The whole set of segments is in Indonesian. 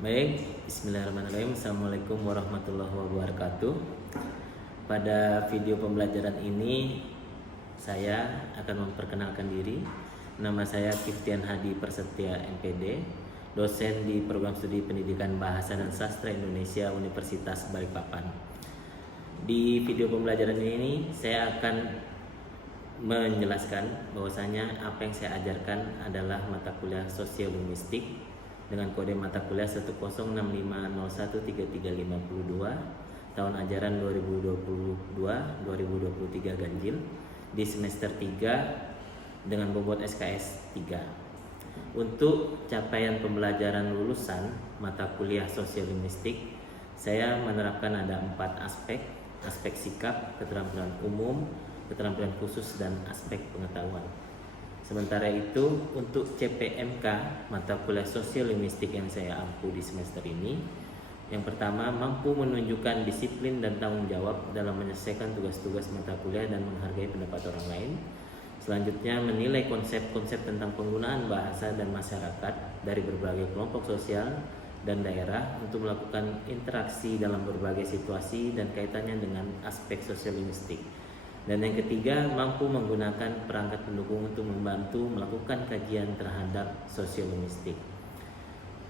Baik, bismillahirrahmanirrahim. Assalamualaikum warahmatullahi wabarakatuh. Pada video pembelajaran ini saya akan memperkenalkan diri. Nama saya Kiftian Hadi Prasetya MPD, dosen di Program Studi Pendidikan Bahasa dan Sastra Indonesia Universitas Balikpapan. Di video pembelajaran ini saya akan menjelaskan bahwasanya apa yang saya ajarkan adalah mata kuliah sosiolinguistik dengan kode mata kuliah 10650133352 tahun ajaran 2022-2023 ganjil di semester 3 dengan bobot SKS 3. Untuk capaian pembelajaran lulusan mata kuliah sosiolinguistik, saya menerapkan ada 4 aspek sikap, keterampilan umum, keterampilan khusus, dan aspek pengetahuan. Sementara itu, untuk CPMK mata kuliah sosiolinguistik yang saya ampu di semester ini, yang pertama, mampu menunjukkan disiplin dan tanggung jawab dalam menyelesaikan tugas-tugas mata kuliah dan menghargai pendapat orang lain. Selanjutnya, menilai konsep-konsep tentang penggunaan bahasa dan masyarakat dari berbagai kelompok sosial dan daerah untuk melakukan interaksi dalam berbagai situasi dan kaitannya dengan aspek sosiolinguistik. Dan yang ketiga, mampu menggunakan perangkat pendukung untuk membantu melakukan kajian terhadap sosiolinguistik.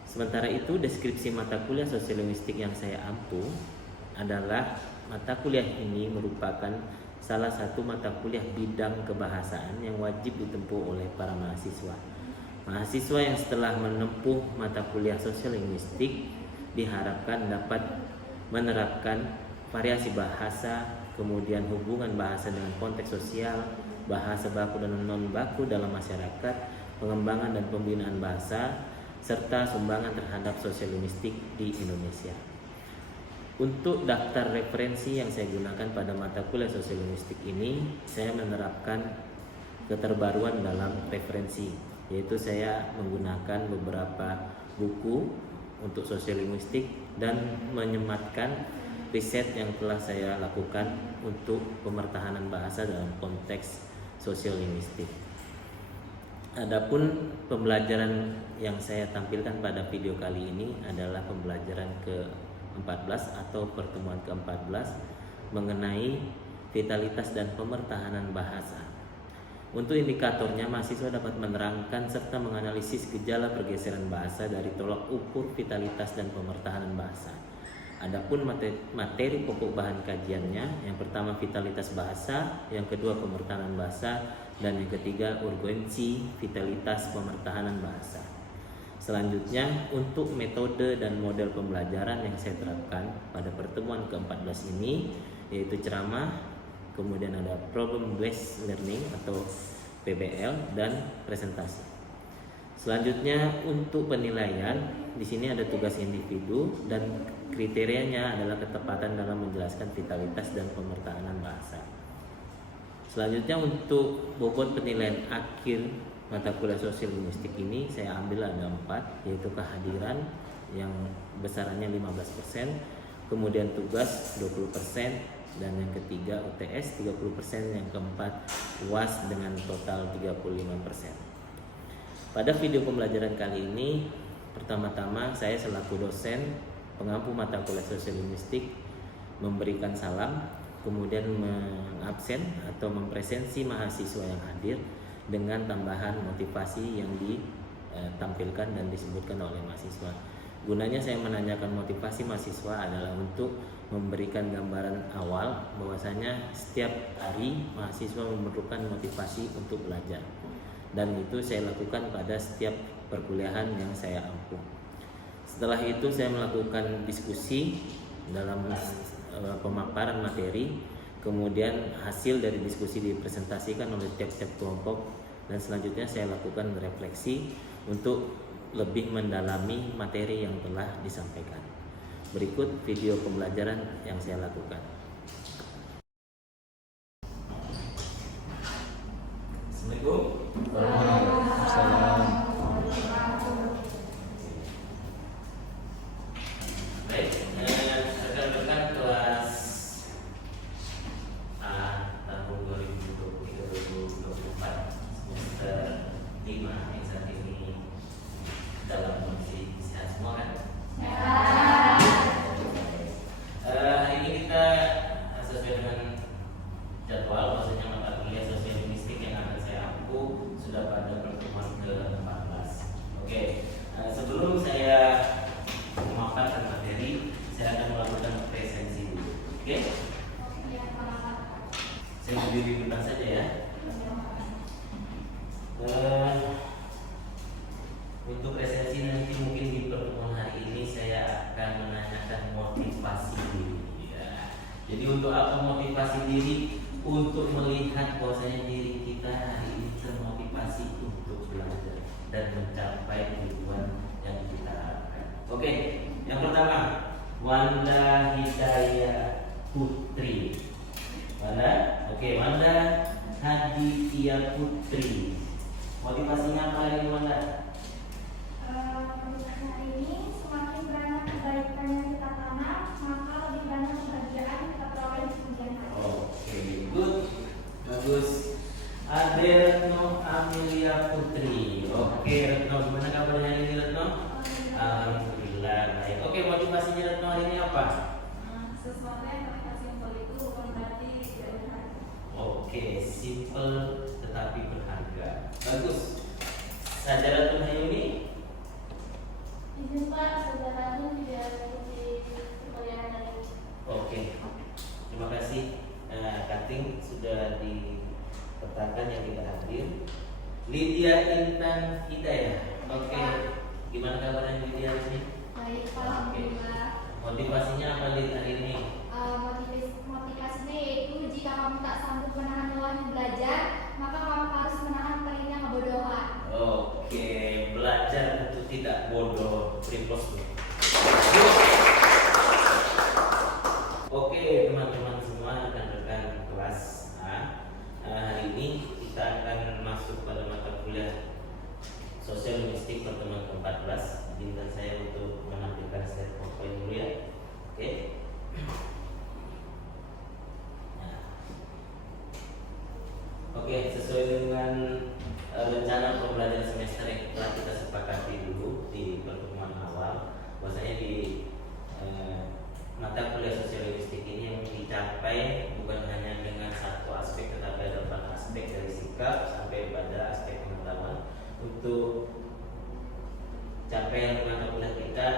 Sementara itu, deskripsi mata kuliah sosiolinguistik yang saya ampu adalah mata kuliah ini merupakan salah satu mata kuliah bidang kebahasaan yang wajib ditempuh oleh para mahasiswa. Mahasiswa yang setelah menempuh mata kuliah sosiolinguistik diharapkan dapat menerapkan variasi bahasa, kemudian hubungan bahasa dengan konteks sosial, bahasa baku dan non baku dalam masyarakat, pengembangan dan pembinaan bahasa, serta sumbangan terhadap sosiolinguistik di Indonesia. Untuk daftar referensi yang saya gunakan pada mata kuliah sosiolinguistik ini, saya menerapkan keterbaruan dalam referensi, yaitu saya menggunakan beberapa buku untuk sosiolinguistik dan menyematkan riset yang telah saya lakukan untuk pemertahanan bahasa dalam konteks sosiolinguistik. Adapun pembelajaran yang saya tampilkan pada video kali ini adalah pembelajaran ke-14 atau pertemuan ke-14 mengenai vitalitas dan pemertahanan bahasa. Untuk indikatornya, mahasiswa dapat menerangkan serta menganalisis gejala pergeseran bahasa dari tolak ukur vitalitas dan pemertahanan bahasa. Adapun materi pokok bahan kajiannya, yang pertama vitalitas bahasa, yang kedua pemertahanan bahasa, dan yang ketiga urgensi vitalitas pemertahanan bahasa. Selanjutnya, untuk metode dan model pembelajaran yang saya terapkan pada pertemuan ke-14 ini, yaitu ceramah, kemudian ada problem based learning atau PBL, dan presentasi. Selanjutnya, untuk penilaian, di sini ada tugas individu dan kriterianya adalah ketepatan dalam menjelaskan vitalitas dan pemertahanan bahasa. Selanjutnya, untuk bobot penilaian akhir mata kuliah sosiolinguistik ini saya ambil ada 4, yaitu kehadiran yang besarannya 15%, kemudian tugas 20%, dan yang ketiga UTS 30%, yang keempat UAS dengan total 35%. Pada video pembelajaran kali ini, pertama-tama saya selaku dosen pengampu mata kuliah sosiolinguistik memberikan salam, kemudian mengabsen atau mempresensi mahasiswa yang hadir dengan tambahan motivasi yang ditampilkan dan disebutkan oleh mahasiswa. Gunanya saya menanyakan motivasi mahasiswa adalah untuk memberikan gambaran awal bahwasanya setiap hari mahasiswa memerlukan motivasi untuk belajar. Dan itu saya lakukan pada setiap perkuliahan yang saya ampu. Setelah itu saya melakukan diskusi dalam pemaparan materi, kemudian hasil dari diskusi dipresentasikan oleh tiap-tiap kelompok, dan selanjutnya saya lakukan refleksi untuk lebih mendalami materi yang telah disampaikan. Berikut video pembelajaran yang saya lakukan. Assalamualaikum. Waalaikumsalam. Baik, rekan-rekan kelas A tahun 2023-2024 semester 5 yang saat ini dalam kondisi sehat semua kan? Untuk apa? Motivasi diri untuk melihat bahwasanya diri kita hari ini termotivasi untuk belajar dan mencapai tujuan yang kita harapkan. Oke, yang pertama Wanda Hidayah Putri. Wanda Haditya Putri. Motivasinya apa hari ini, Wanda? Motivasi hari ini semakin banyak kebaikan yang kita tanam, maka lebih banyak kebahagiaan yang kita peroleh di kemudian hari. Oke, good, bagus. Ade Retno Amelia Putri. Oke, Retno, gimana kabarnya hari ini, Retno? Alhamdulillah baik. Oke, motivasinya Retno hari ini apa? Sesuatu yang terlihat simpel itu bukan berarti tidak berharga. Oke, simple tetapi berharga. Bagus. Sajaratun Hayuni. Izin Pak, saudara pun tidak mengikuti perkuliahan hari ini. Oke, terima kasih. Kating sudah dipetakan yang tidak hadir. Lydia Intan Hidayah. Oke, gimana kabarnya Lydia hari ini? Baik, Pak, alhamdulillah. Motivasinya apa Lid hari ini? Motivasinya yaitu jika kamu tak sanggup menahan lelahnya belajar, maka kamu harus menahan perihnya kebodohan. Oke, belajar untuk tidak bodoh. Tripos. Oke, teman-teman semua, rekan-rekan kelas A. Hari ini kita akan masuk pada mata kuliah Sosial Linguistik pertemuan ke-14. Izinkan saya untuk menampilkan slide PowerPoint dulu ya. Oke. Nah. Oke, sesuai dengan rencana pembelajaran semester yang telah kita sepakati dulu di pertemuan awal, bahwasanya di mata kuliah sosial linguistik ini yang dicapai bukan hanya dengan satu aspek, tetapi ada 4 aspek dari sikap sampai pada aspek pengetahuan. Untuk capaian mata kuliah kita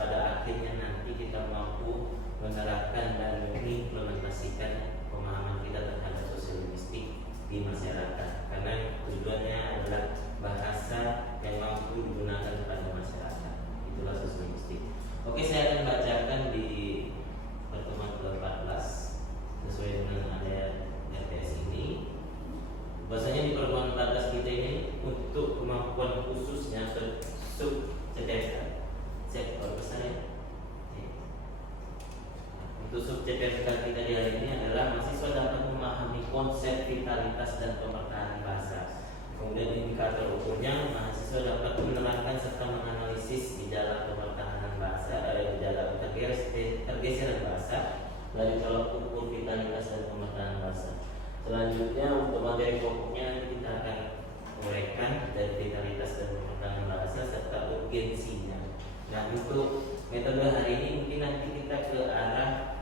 pada akhirnya nanti kita mampu menerapkan dan mengimplementasikan pemahaman kita terhadap sosial linguistik di masyarakat, karena tujuannya adalah bahasa yang mampu digunakan pada masyarakat. Itulah sosial linguistik. Oke, saya akan bacakan di pertemuan ke-14 sesuai dengan ada RTS ini. Bahasanya di pertemuan 14 kita ini untuk kemampuan khususnya sub CPSK. Sektor besar ya. Untuk sub CPSK kita di hari ini adalah mahasiswa dapat memahami konsep vitalitas dan pemetaan bahasa. Kemudian indikator ukurnya, mahasiswa dapat menerangkan serta menganalisis gejala pemertahanan bahasa, gejala pergeseran bahasa dari tolak ukur vitalitas dan pemertahanan bahasa. Selanjutnya untuk materi pokoknya kita akan uraikan dari vitalitas dan pemertahanan bahasa serta urgensinya. Nah, untuk metode hari ini mungkin nanti kita ke arah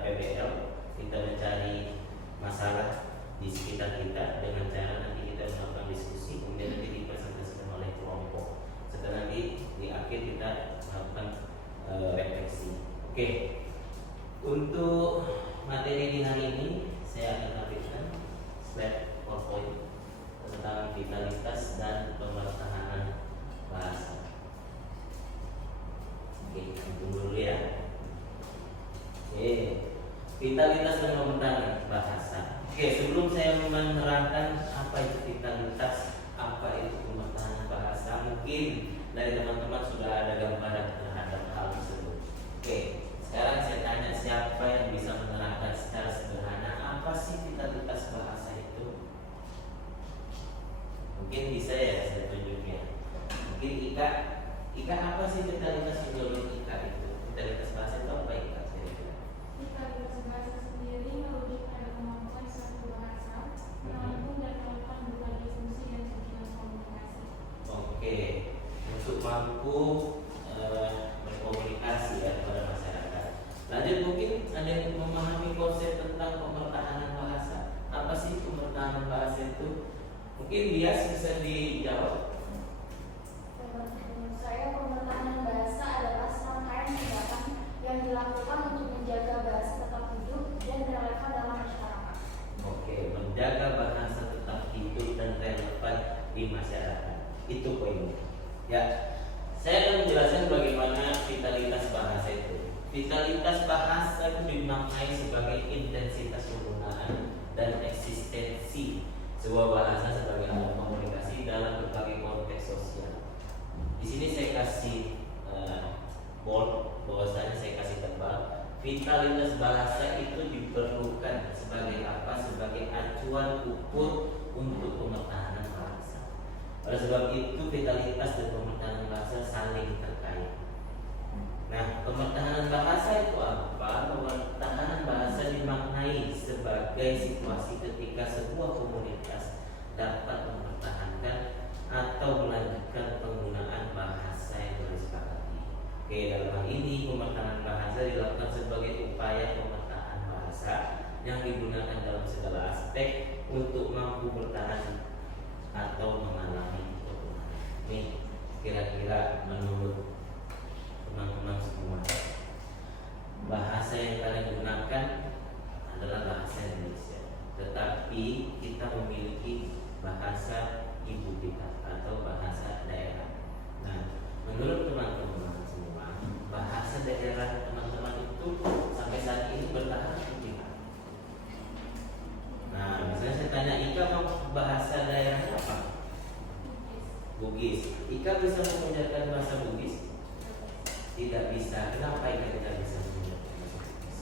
PBL, kita mencari masalah di sekitar kita dengan cara nanti kita melakukan diskusi, kemudian nanti dipresentasikan oleh kelompok. Setelah nanti di akhir kita melakukan refleksi. Oke, untuk materi di hari ini saya akan tampilkan slide PowerPoint tentang vitalitas dan pemertahanan bahasa. Oke, tunggu dulu ya. Oke, vitalitas dan pemertahanan bahasa. Oke, sebelum saya menerangkan apa itu vitalitas, apa itu pemertahanan bahasa, mungkin dari teman-teman sudah ada gambaran terhadap hal tersebut. Oke, sekarang saya tanya siapa yang bisa menerangkan secara sederhana apa sih vitalitas bahasa itu? Mungkin bisa ya saya tunjuknya. Mungkin Ika apa sih vitalitas menurut Ika itu? Vitalitas bahasa itu apa Ika? Vitalitas bahasa sendiri merujuk pada kemampuan suatu bahasa menampung dan melakukan berbagai fungsi dan tujuan komunikasi. Oke, untuk mampu berkomunikasi ya kepada masyarakat. Lanjut, mungkin ada yang memahami konsep tentang pemertahanan bahasa. Apa sih pemertahanan bahasa itu? Mungkin Bias bisa dijawab. Menurut saya pemertahanan bahasa adalah serangkaian tindakan yang dilakukan untuk menjaga bahasa tetap hidup dan relevan dalam masyarakat. Oke, menjaga bahasa tetap hidup dan relevan di masyarakat. Itu poinnya. Ya, saya akan menjelaskan bagaimana vitalitas bahasa itu. Vitalitas bahasa itu dimaknai sebagai intensitas penggunaan dan eksistensi sebuah bahasa sebagai alat komunikasi dalam berbagai konteks sosial. Di sini saya kasih bold, bahwasanya saya kasih tebal. Vitalitas bahasa itu diperlukan sebagai apa? Sebagai acuan ukur untuk pemertahanan bahasa. Oleh sebab itu vitalitas dan pemertahanan bahasa saling terkait. Nah, pemertahanan bahasa itu apa? Pemertahanan bahasa dimaknai sebagai situasi ketika sebuah komunitas dapat mempertahankan atau melanjutkan penggunaan bahasa yang telah disepakati. Oke, dalam hal ini pemertahanan bahasa dilakukan sebagai upaya pemetaan bahasa yang digunakan dalam segala aspek untuk mampu bertahan atau mengalami perubahan. Ini kira-kira menurut teman-teman semua, bahasa yang kalian gunakan adalah bahasa Indonesia, tetapi kita memiliki bahasa ibu kita atau bahasa daerah. Nah, menurut teman-teman semua, bahasa daerah teman-teman itu sampai saat ini bertahan atau tidak? Nah, misalnya saya tanya Ika, mau bahasa daerahnya apa? Bugis. Ika bisa mengajarkan bahasa Bugis? Tidak bisa. Kenapa Ika tidak bisa mengajarkan bahasa Bugis?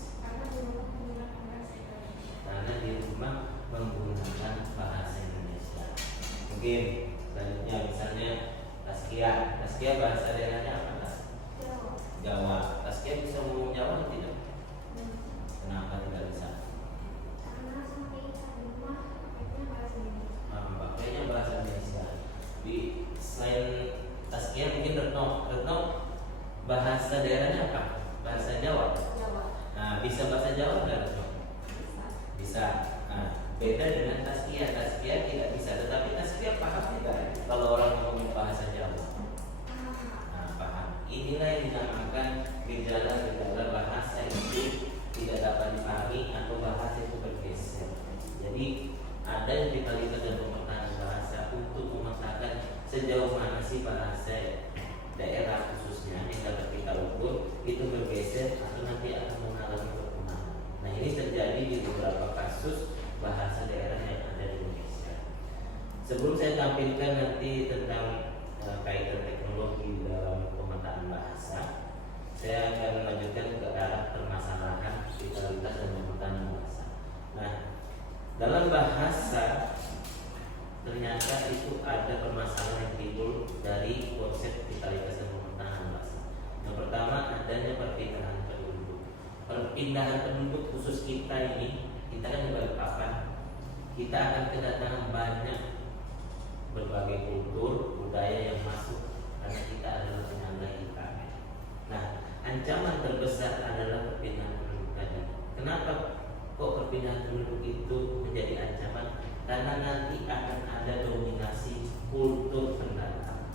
Karena di rumah menggunakan bahasa Indonesia. Mungkin selanjutnya misalnya Taskia bahasa daerahnya apa? Jawa. Taskia bisa ngomong Jawa atau tidak? Kenapa tidak bisa? Pakainya bahasa Indonesia. Selain Taskia mungkin Retno bahasa daerahnya apa? Bahasa Jawa. Nah, bisa bahasa Jawa nggak Retno? Bisa. Nah, beda dengan Taskia. Taskia tidak bisa, tetapi Taskia paham tidak kalau orang ngomong bahasa Jawa? Nah, paham. Inilah yang dinamakan gejala-gejala bahasa itu tidak dapat dipahami atau bahasa itu bergeser. Jadi ada yang vitalitas dan pemetaan bahasa untuk memetakan sejauh mana sih bahasa daerah khususnya yang dapat kita ukur itu bergeser atau nanti akan mengalami perkembangan. Nah, ini terjadi di beberapa kasus bahasa daerah yang ada di Indonesia. Sebelum saya tampilkan nanti tentang kaitan teknologi dalam pemetaan bahasa, saya akan melanjutkan ke arah permasalahan vitalitas dan pemetaan bahasa. Nah, dalam bahasa ternyata itu ada permasalahan yang timbul dari konsep vitalitas dan pemetaan bahasa. Yang pertama, adanya perpindahan penduduk. Perpindahan penduduk khusus kita ini, kita kan di Balikpapan, kita akan kedatangan banyak berbagai kultur, budaya yang masuk karena kita adalah penyangga kita. Nah, ancaman terbesar adalah perpindahan penduduk tadi. Kenapa kok perpindahan penduduk itu menjadi ancaman? Karena nanti akan ada dominasi kultur pendatang.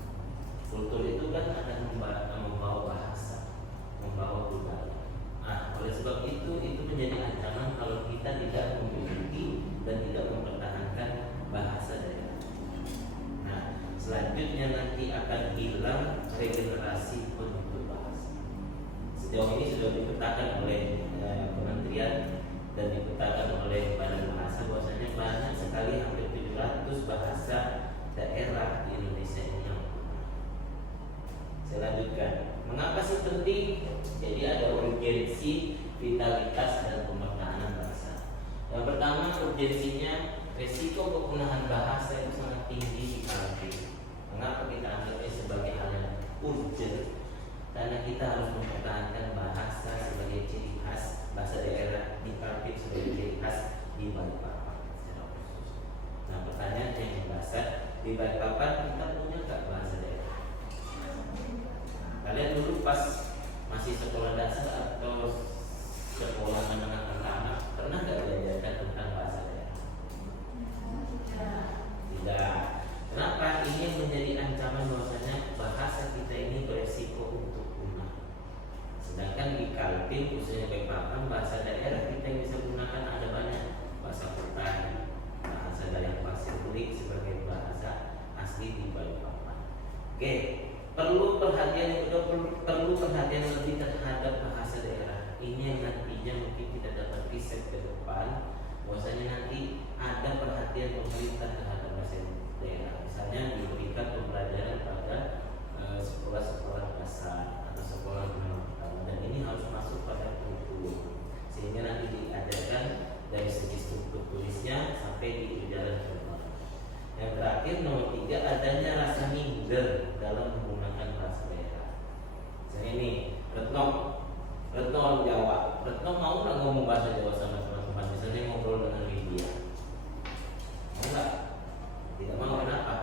Kultur itu kan akan membawa bahasa, membawa budaya. Nah, oleh sebab itu menjadi ancaman kalau kita tidak memiliki dan tidak mempertahankan bahasa daerah. Nah, selanjutnya nanti akan hilang regenerasi penutur bahasa. Sejauh ini sudah dipetakan oleh kementerian dan dipetakan oleh Badan Bahasa bahwasanya banyak sekali, hampir 700 bahasa daerah di Indonesia ini yang punah. Saya lanjutkan. Mengapa sih penting? Jadi ada urgensi, vitalitas dan pemertahanan bahasa. Yang pertama, urgensinya, resiko kepunahan bahasa itu sangat tinggi di kalangan kita. Mengapa kita anggapnya sebagai hal yang urgent? Karena kita harus mempertahankan bahasa sebagai ciri khas bahasa daerah di Kaltim, sebagai ciri khas di Balikpapan secara khusus. Nah, pertanyaan yang mendasar, di Balikpapan kita punya nggak bahasa daerah? Kalian dulu pas masih sekolah dasar atau sekolah menengah pertama pernah nggak diajarkan tentang bahasa daerah? Tidak. Kenapa? Ini menjadi ancaman bahwasanya bahasa kita ini beresiko untuk punah. Sedangkan di Kaltim, khususnya Balikpapan, bahasa daerah kita yang bisa gunakan ada banyak. Bahasa Kutai, bahasa Dayak Pasir Kulik sebagai bahasa asli di Balikpapan. Oke, perlu perhatian lebih terhadap bahasa daerah. ini yang nantinya mungkin kita dapat riset ke depan, bahwasanya nanti ada perhatian pemerintah terhadap bahasa daerah. Misalnya diberikan pembelajaran pada sekolah-sekolah dasar atau sekolah menengah pertama, dan ini harus masuk pada kurikulum, sehingga nanti diajarkan dari segi struktur tulisnya sampai di ujaran verbal. Yang terakhir nomor 3, adanya rasa minder dalam menggunakan bahasa daerah. Misalnya ini Retno orang Jawa, Retno mau nggak ngomong bahasa Jawa sama teman-teman? Misalnya ngobrol dengan Lydia, mau nggak? Tidak mau, kenapa?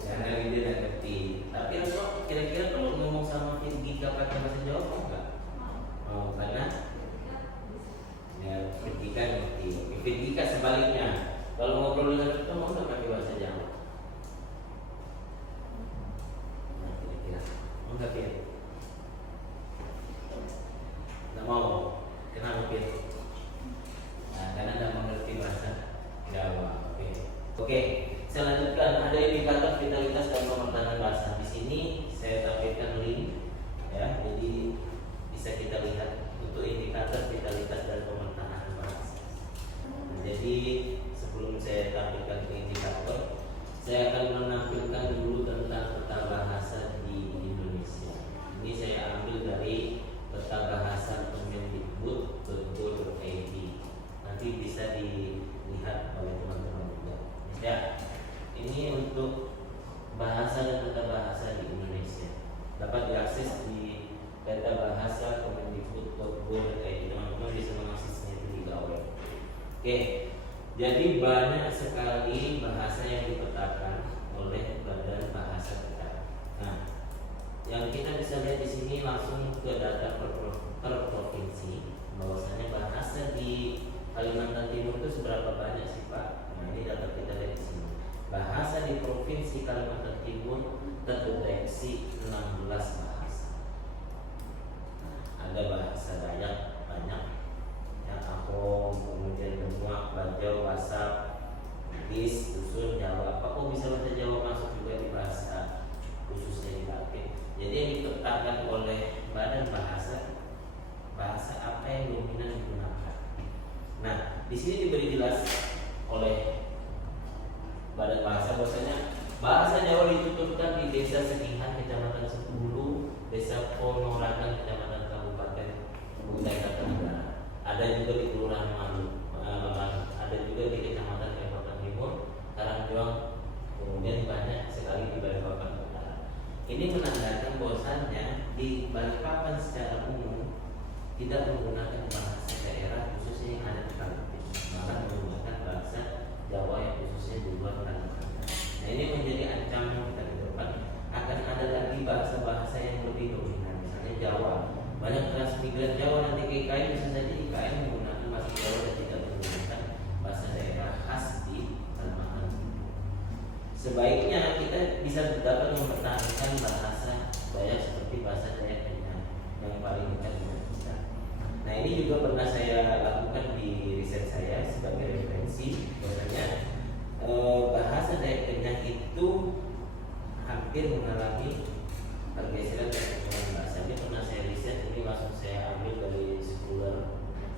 Karena Lydia nggak ngerti. Tapi Retno kira-kira kalau ngomong sama Virgika pakai bahasa Jawa mau nggak? Mau, karena ya Virgika ngerti. Virgika sebaliknya, kalau ngobrol dengan Retno mau nggak pakai bahasa Jawa? Nah, kira-kira mau nggak Fir? Nggak mau. Kenapa Fir? Nah, karena nggak mengerti bahasa Jawa. Oke. Saya lanjutkan. Ada indikator vitalitas dan pemertahanan bahasa. Di sini saya tampilkan link, ya. Jadi bisa kita lihat untuk indikator vitalitas dan pemertahanan bahasa. Jadi sebelum saya tampilkan indikator, saya akan menampilkan dulu tentang peta bahasa di Indonesia. Ini saya ambil dari peta bahasa Kemendikbud.go.id. Nanti bisa dilihat oleh teman-teman juga. Ya, ini untuk bahasa dan peta bahasa di Indonesia. Dapat diakses di peta bahasa Kemendikbud.go.id. Teman-teman bisa mengaksesnya di web. Oke. Jadi banyak sekali bahasa yang dipetakan oleh Badan Bahasa kita. Nah, yang kita bisa lihat di sini langsung ke data per provinsi, bahwasanya bahasa di Kalimantan Timur itu seberapa banyak sih Pak? Nah, ini data kita lihat di sini. Bahasa di provinsi Kalimantan Timur terdeteksi 16 bahasa. Nah, ada bahasa Dayak banyak, ya, Ahom, kemudian Demuak, Bajau, Basak, Bugis, Dusun, Jawa. Apa kok bisa bahasa Jawa masuk juga di bahasa khususnya dipakai? Jadi yang ditetapkan oleh Badan Bahasa, bahasa apa yang dominan digunakan. Nah, di sini diberi jelas oleh Badan Bahasa bahwasanya bahasa Jawa dituturkan di Desa Sekihan, Kecamatan Sepuluh, Desa Ponoragan, Kecamatan Kabupaten Kutai Kartanegara. Ada juga di Kelurahan Malu, ada juga di Kecamatan Kabupaten Timur, Karangjuang, kemudian banyak sekali di Balikpapan Utara. Ini menandakan bahwasannya di Balikpapan secara umum tidak menggunakan bahasa daerah khususnya yang ada di Kalimantan, bahkan menggunakan bahasa Jawa yang khususnya di luar Kalimantan. Nah, ini menjadi ancaman kita ke depan. Akan ada lagi bahasa-bahasa yang lebih dominan, misalnya Jawa. Banyak transmigran Jawa nanti ke IKN, bisa saja IKN menggunakan bahasa Jawa dan tidak menggunakan bahasa daerah khas di Kalimantan. Sebaiknya kita bisa dapat mempertahankan bahasa Dayak seperti bahasa Dayak yang paling dekat dengan kita. Nah, ini juga pernah saya lakukan di riset saya sebagai referensi, bahwasanya bahasa Dayak Kenyang itu hampir mengalami pergeseran dan perkembangan bahasa. Ini pernah saya riset, ini langsung saya ambil dari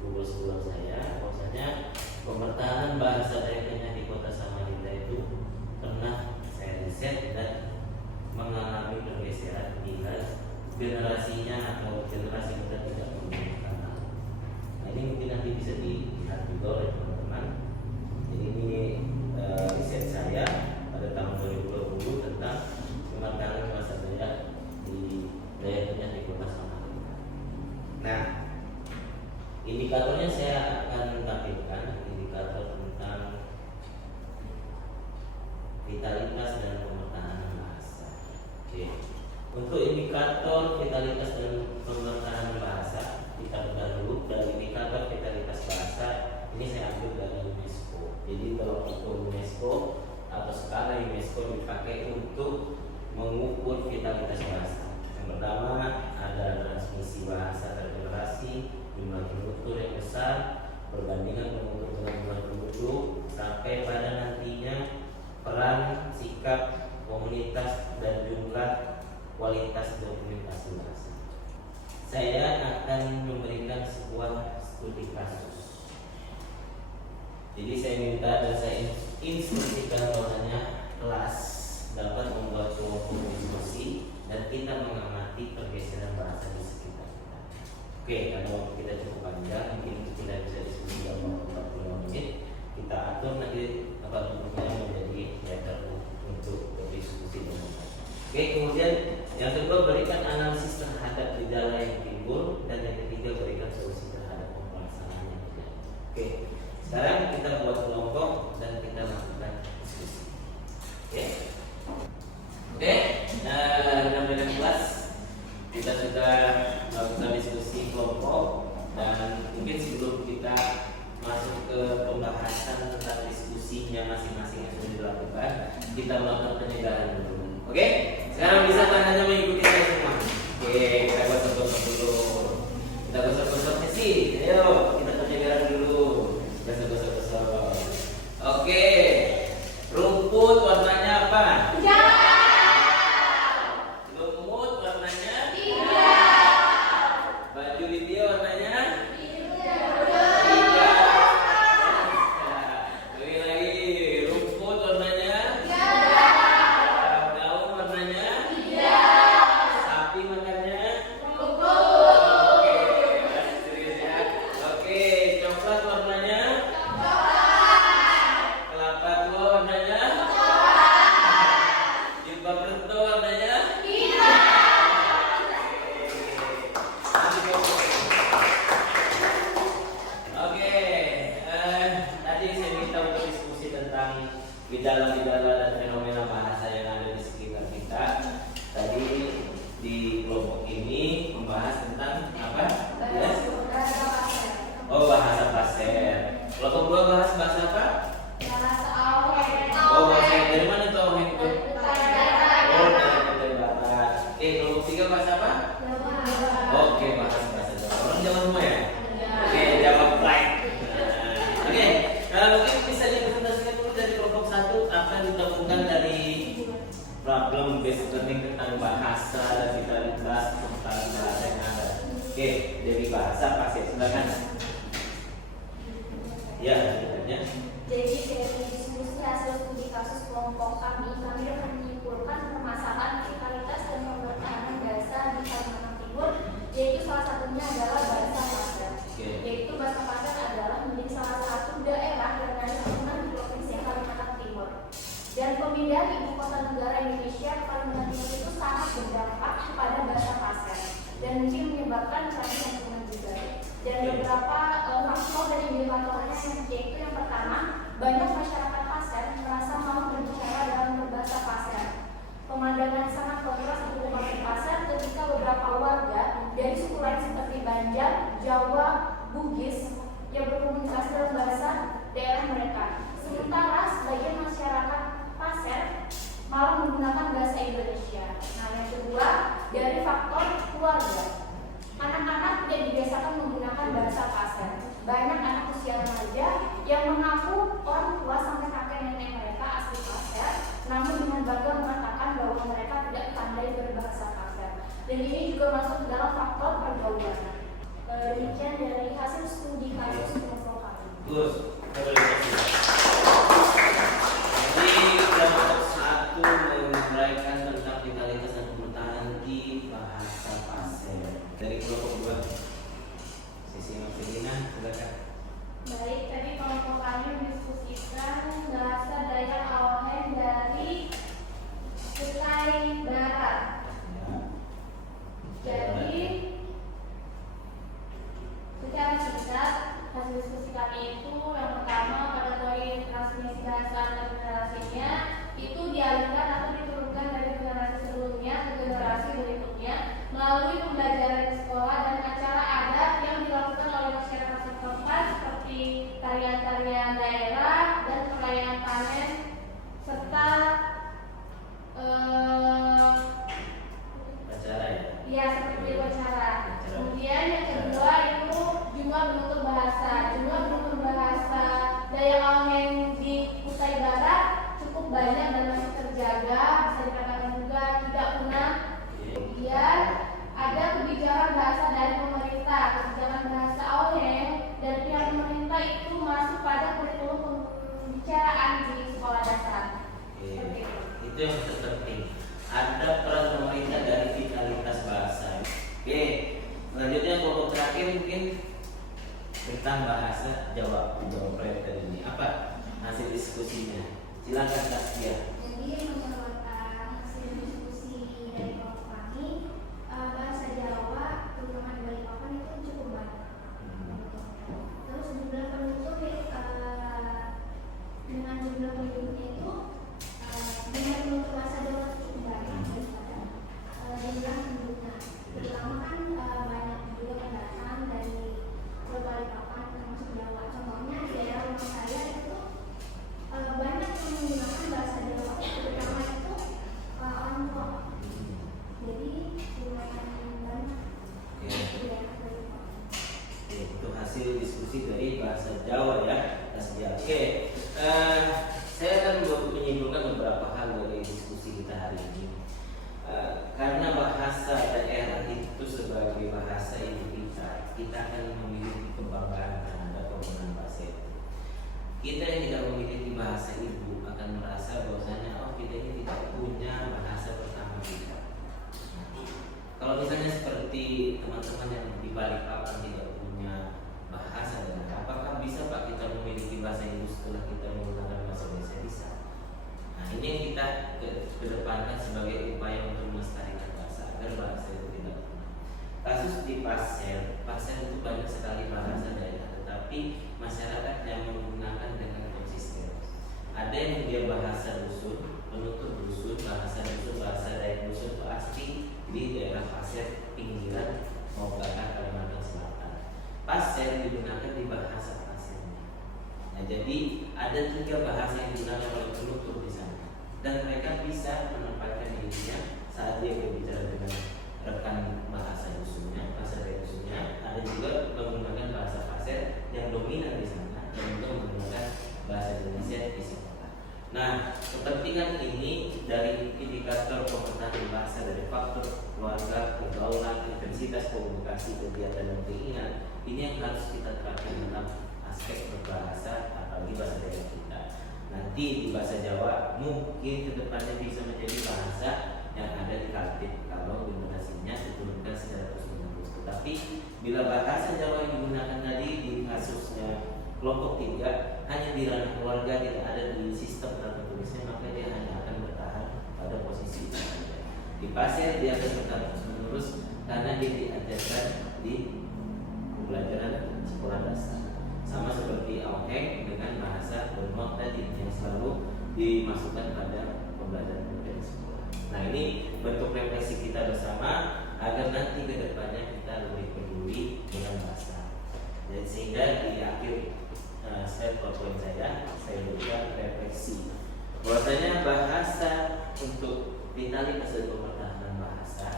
Google Scholar saya, bahwasanya pemertahanan bahasa Dayak Kenyang di Kota Samarinda itu pernah saya riset dan mengalami pergeseran bila generasinya atau generasi kita tidak menggunakan. Nah, ini mungkin nanti bisa dilihat juga oleh teman-teman. Jadi ini riset saya pada tahun 2020 tentang pemertahanan bahasa Dayak di Dayak Kenyang di Kota Samarinda. Nah, indikatornya saya akan tampilkan indikator tentang vitalitas dan pemertahanan bahasa. Oke. Untuk indikator vitalitas dan pemertahanan bahasa, kita buka dulu dari indikator vitalitas bahasa. Ini saya ambil dari UNESCO. Jadi kalau untuk UNESCO atau skala UNESCO dipakai untuk mengukur vitalitas bahasa. Yang pertama ada transmisi bahasa tergenerasi, jumlah penutur yang besar, perbandingan penutur dengan jumlah penduduk, sampai pada nantinya peran, sikap, komunitas, dan jumlah kualitas dokumentasi bahasa. Saya akan memberikan sebuah studi kasus. Jadi saya minta dan saya instruksikan bahwasanya kelas dapat membuat kelompok diskusi dan kita mengamati pergeseran bahasa di sekitar kita. Oke, karena waktu kita cukup panjang, mungkin tidak bisa diskusi dalam 45 menit. Kita atur nanti apa bentuknya menjadi untuk berdiskusi dengan kita. Oke, kemudian yang kedua berikan analisis terhadap gejala yang timbul, dan yang ketiga berikan solusi terhadap pelaksanaannya. Oke, sekarang kita buat kelompok dan kita lakukan diskusi. Oke, dalam kelas kita sudah melakukan diskusi kelompok, dan mungkin sebelum kita masuk ke pembahasan tentang diskusinya masing-masing yang sudah dilakukan, kita melakukan penyegaran dulu. Oke, sekarang bisa tangannya mengikuti saya semua. Oke, kita gosok-gosok dulu. Kita gosok-gosoknya sih. Ayo, kita penyegaran dulu. Gosok-gosok. Oke, rumput warnanya apa? Hijau. Lumut warnanya? Hijau. Baju Lydia warnanya? Hijau. Lebih lagi, rumput warnanya? Daun warnanya? Sapi makannya? Oke, masih serius ya. Oke, coklat warnanya? Kelapa tua warnanya? Jubah berto warnanya? Oke, tadi saya minta untuk diskusi tentang gejala-gejala dan fenomena bahasa yang ada di sekitar kita. Tadi di kelompok ini membahas tentang apa? Ya? Oh, bahasa pasir. Kelompok dua bahas bahasa apa? Oh, bahasa dari mana itu orang itu? Oh, dari Kutai Barat. Oke, kelompok tiga bahasa apa? Oke, bahasa Jawa. Orang Jawa semua ya? Oke, Jawa Pride. Oke, mungkin bisa dipresentasikan dulu dari kelompok satu akan ditemukan dari problem based learning tentang bahasa dan vitalitas tentang bahasa yang ada. Oke, dari bahasa pasir. Silakan. Ya, selanjutnya. Jadi dari diskusi hasil studi kasus kelompok kami dapat menyimpulkan permasalahan vitalitas dan pembertahanan bahasa di Kalimantan Timur, yaitu salah satunya adalah bahasa pasir. Yaitu bahasa pasir adalah menjadi salah satu daerah yang ada sambungan di provinsi Kalimantan Timur. Dan pemindahan ibu kota negara Indonesia ke Kalimantan Timur itu sangat berdampak kepada bahasa pasir dan mungkin menyebabkan sambungan juga. Dan beberapa faktor dari indikatornya yaitu yang pertama, banyak masyarakat pasir merasa malu berbicara dalam berbahasa pasir. Pemandangan sangat kontras di Kabupaten Pasir ketika beberapa warga dari suku lain seperti Banjar, Jawa, Bugis yang berkomunikasi dalam bahasa daerah mereka. Sementara sebagian masyarakat pasir malah menggunakan bahasa Indonesia. Nah, yang kedua dari faktor keluarga. Anak-anak tidak dibiasakan menggunakan bahasa pasir. Banyak anak usia remaja yang mengaku orang tua sampai kakek nenek mereka asli pasir, namun dengan bangga mengatakan bahwa mereka tidak pandai berbahasa pasir. Dan ini juga masuk dalam faktor pergaulan. Demikian dari hasil studi kasus kelompok kami. Terus, jadi kelompok satu menguraikan tentang vitalitas dan pemerintahan di bahasa pasir. Dari kelompok dua, Sisi Marcelina, silakan. Baik, tadi kelompok kami mendiskusikan bahasa Dayak Awahen dari Kutai Barat. Jadi secara singkat hasil diskusi kami itu yang pertama pada poin transmisi bahasa antar generasinya itu dialihkan atau diturunkan dari generasi sebelumnya ke generasi berikutnya melalui pembelajaran di sekolah dan acara adat yang dilakukan oleh masyarakat setempat seperti tarian-tarian daerah dan perayaan panen serta Acara ya? ya seperti upacara. Kemudian yang kedua itu jumlah penutur bahasa. Jumlah penutur bahasa Dayak Awahen di Kutai Barat cukup banyak dan masih terjaga, bisa dikatakan juga tidak punah. Kemudian ada kebijakan bahasa dari pemerintah terakhir mungkin tentang bahasa Jawa proyek ini. Apa hasil diskusinya? Silakan Taskia. Jadi menurut hasil diskusi dari kelompok kami, bahasa Jawa terutama di Balikpapan itu cukup banyak. Terus jumlah penduduk dengan jumlah penduduknya itu dengan penduduk bahasa Jawa cukup banyak daripada jumlah penduduknya. Terutama kan banyak juga pendatang dari Balikpapan termasuk Jawa. Contohnya di daerah rumah saya itu banyak yang menggunakan bahasa Jawa, terutama itu orang tua. Jadi lumayan banyak di daerah Balikpapan. Itu hasil diskusi dari bahasa Jawa ya. Oke, saya akan menyimpulkan beberapa hal dari diskusi kita hari ini. Karena bahasa daerah itu sebagai bahasa ibu kita akan memiliki kebanggaan terhadap penggunaan bahasa itu. Kita yang tidak memiliki bahasa ibu akan merasa bahwasanya kita ini tidak punya bahasa pertama kita. Kalau misalnya seperti teman-teman yang di Balikpapan tidak punya bahasa daerah, apakah bisa Pak kita memiliki bahasa ibu setelah kita menggunakan bahasa Indonesia? Bisa. Nah, ini yang kita kedepankan sebagai upaya untuk melestarikan bahasa agar bahasa itu tidak punah. Kasus di Pasir itu banyak sekali bahasa daerah, tetapi masyarakat yang menggunakan dengan konsisten. Ada yang dia bahasa dusun, penutur dusun, bahasa Dayak dusun itu asli di daerah Pasir pinggiran maupun Kalimantan Selatan. Pasir digunakan di bahasa Pasirnya. Nah, jadi ada 3 bahasa yang digunakan oleh penutur di sana, dan mereka bisa menempatkan dirinya saat dia berbicara dengan rekan bahasa dusunnya, bahasa Dayak dusunnya. Ada juga menggunakan bahasa Pasir yang dominan di sana, dan juga menggunakan bahasa Indonesia di sana. Nah, kepentingan ini dari indikator pemetaan bahasa dari faktor keluarga, pergaulan, intensitas komunikasi, kegiatan dan keinginan, ini yang harus kita terapkan dalam aspek berbahasa, apalagi bahasa daerah kita. Nanti di bahasa Jawa mungkin kedepannya bisa menjadi bahasa yang ada di Kaltim kalau generasinya diturunkan secara terus-menerus. Tetapi bila bahasa Jawa yang digunakan tadi di kasusnya kelompok 3 hanya di ranah keluarga, tidak ada di sistem tertulisnya, maka dia hanya akan bertahan pada posisi itu. Di Pasir dia akan bertahan terus-menerus karena dia diajarkan di pembelajaran sekolah dasar. Sama seperti Auheng dengan bahasa Bernok tadi yang selalu dimasukkan pada pembelajaran dari sekolah. Nah, ini bentuk refleksi kita bersama agar nanti ke depannya kita lebih peduli dengan bahasa. Dan sehingga di akhir slide PowerPoint saya berikan refleksi bahwasanya bahasa untuk vitalitas dan pemertahanan bahasa,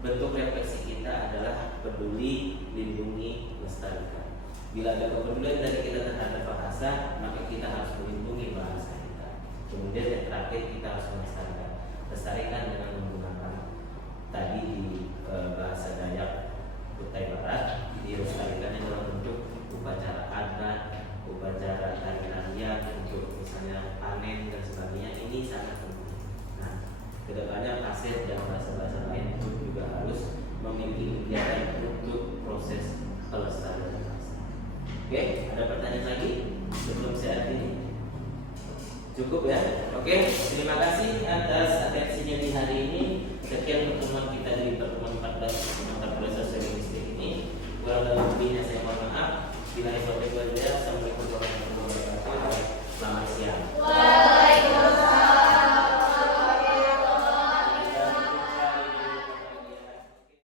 bentuk refleksi kita adalah peduli, lindungi, lestarikan. Bila ada kepedulian dari kita terhadap bahasa, maka kita harus melindungi bahasa kita. Kemudian yang terakhir kita harus lestarikan dengan menggunakan tadi di bahasa Dayak Kutai Barat, dilestarikannya dalam bentuk upacara adat, upacara tari-tarian untuk misalnya panen dan sebagainya. Ini sangat penting. Nah, kedepannya Pasir dan bahasa-bahasa lain itu juga harus memiliki kegiatan untuk proses pelestarian bahasa. Oke, ada pertanyaan lagi sebelum saya akhiri? Cukup ya? Oke, terima kasih atas atensinya di hari ini. Sekian pertemuan kita di pertemuan 14